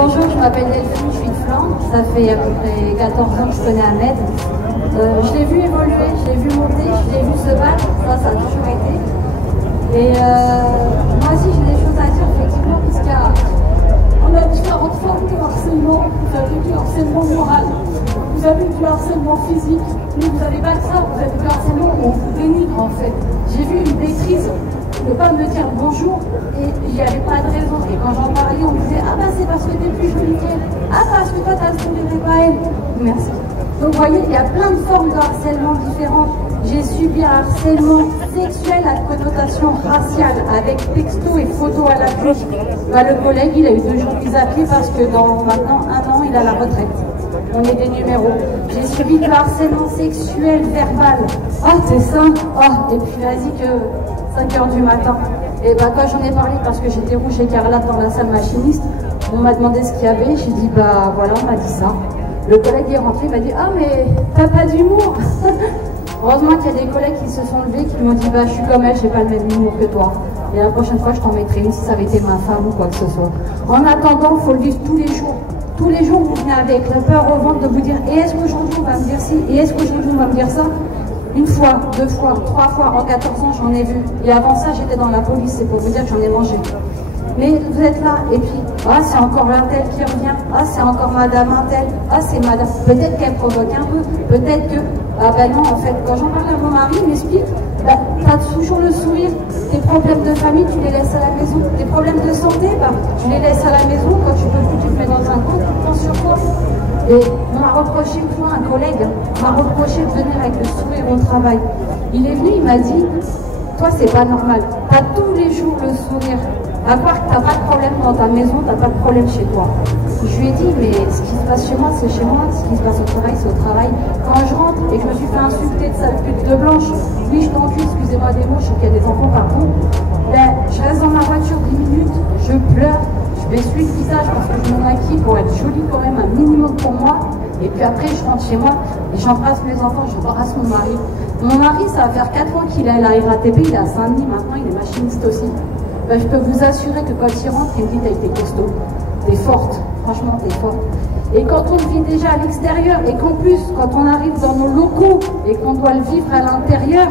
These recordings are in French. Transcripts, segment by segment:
Bonjour, je m'appelle Delphine, je suis de Flandre. Ça fait à peu près 14 ans que je connais Ahmed. Je l'ai vu évoluer, je l'ai vu monter, je l'ai vu se battre. Ça a toujours été. Et moi aussi, j'ai des choses à dire, effectivement, puisqu'on a différentes formes de harcèlement. Vous avez du harcèlement moral, vous avez du harcèlement physique, mais vous n'avez pas que ça, vous avez du harcèlement où on vous dénigre en fait. J'ai vu une maîtrise ne pas me dire bonjour et il n'y avait pas de raison. Et quand j'en parlais, on me disait ah bah c'est parce que t'es plus jolie qu'elle, ah parce que toi t'as le sourire et pas elle. Merci. Donc vous voyez, il y a plein de formes de harcèlement différentes. J'ai subi un harcèlement sexuel à connotation raciale avec texto et photo à l'appui. Bah, le collègue, il a eu 2 jours de mise à pied parce que dans maintenant 1 an, il a la retraite. On est des numéros. J'ai subi du harcèlement sexuel verbal. Ah, t'es sain. Ah, et puis vas-y que 5 h du matin. Et bah quand j'en ai parlé parce que j'étais rouge écarlate dans la salle machiniste, on m'a demandé ce qu'il y avait. J'ai dit bah voilà, on m'a dit ça. Le collègue est rentré, il m'a dit ah mais t'as pas d'humour. Heureusement qu'il y a des collègues qui se sont levés, qui m'ont dit bah je suis comme elle, j'ai pas le même humour que toi. Et la prochaine fois je t'en mettrai une si ça avait été ma femme ou quoi que ce soit. En attendant, il faut le vivre tous les jours. Tous les jours vous venez avec la peur au ventre de vous dire et est-ce qu'aujourd'hui on va me dire ci, et est-ce qu'aujourd'hui on va me dire ça. 1 fois, 2 fois, 3 fois, en 14 ans j'en ai vu. Et avant ça j'étais dans la police, c'est pour vous dire que j'en ai mangé. Mais vous êtes là, et puis, ah c'est encore un tel qui revient, ah c'est encore madame un tel, ah c'est madame, peut-être qu'elle provoque un peu, peut-être que, ah ben non en fait, quand j'en parle à mon mari, il m'explique, bah, t'as toujours le sourire, tes problèmes de famille, tu les laisses à la maison, tes problèmes de santé, bah, tu les laisses à la maison, quand tu peux plus, tu te mets dans un coin, tu penses sur toi. Et on m'a reproché une fois, un collègue m'a reproché de venir avec le sourire au travail. Il est venu, il m'a dit, toi c'est pas normal, t'as tous les jours le sourire. À part que tu n'as pas de problème dans ta maison, tu n'as pas de problème chez toi. Je lui ai dit, mais ce qui se passe chez moi, c'est chez moi. Ce qui se passe au travail, c'est au travail. Quand je rentre et que je me suis fait insulter de sale pute de blanche, oui, je t'encule, excusez-moi des mots, je sais qu'il y a des enfants partout. Ben, je reste dans ma voiture 10 minutes, je pleure, je m'essuie le visage parce que je me maquille pour être jolie quand même, un minimum pour moi. Et puis après, je rentre chez moi et j'embrasse mes enfants, j'embrasse mon mari. Mon mari, ça va faire 4 ans qu'il est à la RATP, il est à Saint-Denis, maintenant il est machiniste aussi. Ben, je peux vous assurer que quand il rentre, il me dit t'as été costaud, t'es forte, franchement t'es forte. Et quand on le vit déjà à l'extérieur, et qu'en plus, quand on arrive dans nos locaux et qu'on doit le vivre à l'intérieur,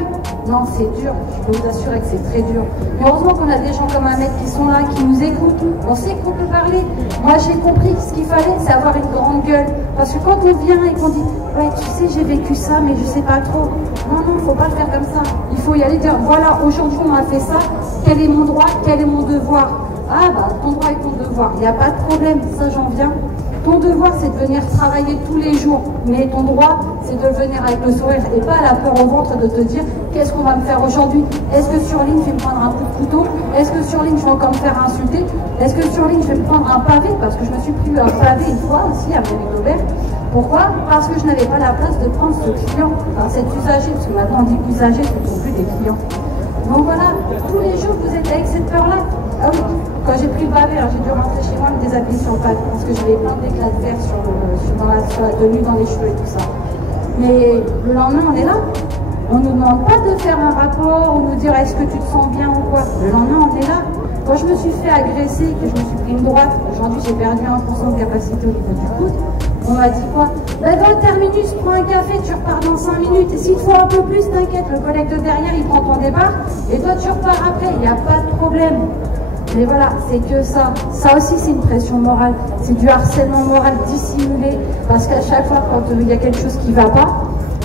non c'est dur, je peux vous assurer que c'est très dur. Mais heureusement qu'on a des gens comme Ahmed qui sont là, qui nous écoutent, on sait qu'on peut parler. Moi j'ai compris que ce qu'il fallait, c'est avoir une grande gueule. Parce que quand on vient et qu'on dit, ouais tu sais j'ai vécu ça, mais je sais pas trop. Non, non, faut pas le faire comme ça. Il faut y aller dire, voilà, aujourd'hui on m'a fait ça, quel est mon droit, quel est mon devoir. Ah bah, ton droit et ton devoir, il n'y a pas de problème, ça j'en viens. Ton devoir, c'est de venir travailler tous les jours, mais ton droit, c'est de venir avec le sourire et pas la peur au ventre de te dire qu'est-ce qu'on va me faire aujourd'hui. Est-ce que sur ligne, je vais me prendre un coup de couteau? Est-ce que sur ligne, je vais encore me faire insulter? Est-ce que sur ligne, je vais me prendre un pavé? Parce que je me suis pris un pavé une fois aussi à Aubert. Pourquoi? Parce que je n'avais pas la place de prendre ce client, enfin, cet usager, parce que maintenant on dit usagers, ce ne sont plus des clients. Donc voilà, tous les jours, vous êtes avec cette peur-là. Ah oui, quand j'ai pris le pavé, j'ai dû rentrer chez moi me déshabiller sur le pavé parce que j'avais plein d'éclats de verre sur la tenue, dans les cheveux et tout ça. Mais le lendemain, on est là. On ne nous demande pas de faire un rapport ou nous dire est-ce que tu te sens bien ou quoi. Le lendemain, on est là. Quand je me suis fait agresser, que je me suis pris une droite, aujourd'hui j'ai perdu 1% de capacité au niveau du coude, on m'a dit quoi? Bah dans le terminus, prends un café, tu repars dans 5 minutes. Et s'il te faut un peu plus, t'inquiète, le collègue de derrière, il prend ton départ et toi tu repars après, il n'y a pas de problème. Mais voilà, c'est que ça. Ça aussi, c'est une pression morale. C'est du harcèlement moral dissimulé. Parce qu'à chaque fois, quand il y a quelque chose qui ne va pas,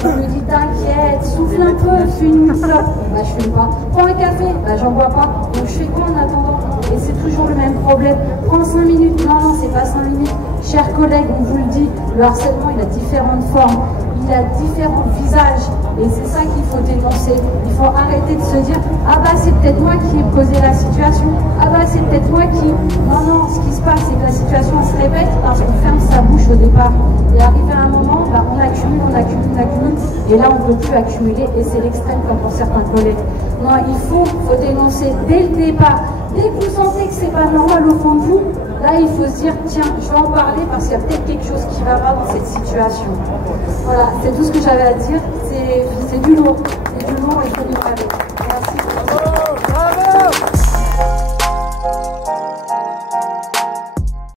on me dit t'inquiète, souffle un peu, fume une clope. Bah, je fume pas. Prends un café, bah, j'en bois pas. Donc, je fais quoi en attendant? Et c'est toujours le même problème. Prends 5 minutes. Non, non, c'est pas 5 minutes. Chers collègues, on vous le dit, le harcèlement, il a différentes formes. Il a différents visages. Et c'est ça qu'il faut dénoncer. Il faut arrêter de se dire ah bah c'est peut-être moi qui ai posé la situation. Ah bah c'est peut-être moi qui... Non, non, ce qui se passe, c'est que la situation se répète parce qu'on ferme sa bouche au départ. Et arrivé à un moment, bah, on accumule, on accumule, on accumule. Et là, on ne peut plus accumuler. Et c'est l'extrême comme pour certains collègues. Non, il faut dénoncer dès le départ. Dès que vous sentez que c'est pas normal au fond de vous, là, il faut se dire, tiens, je vais en parler parce qu'il y a peut-être quelque chose qui va pas dans cette situation. Voilà, c'est tout ce que j'avais à dire. C'est du lourd. C'est du lourd et il faut vivre avec.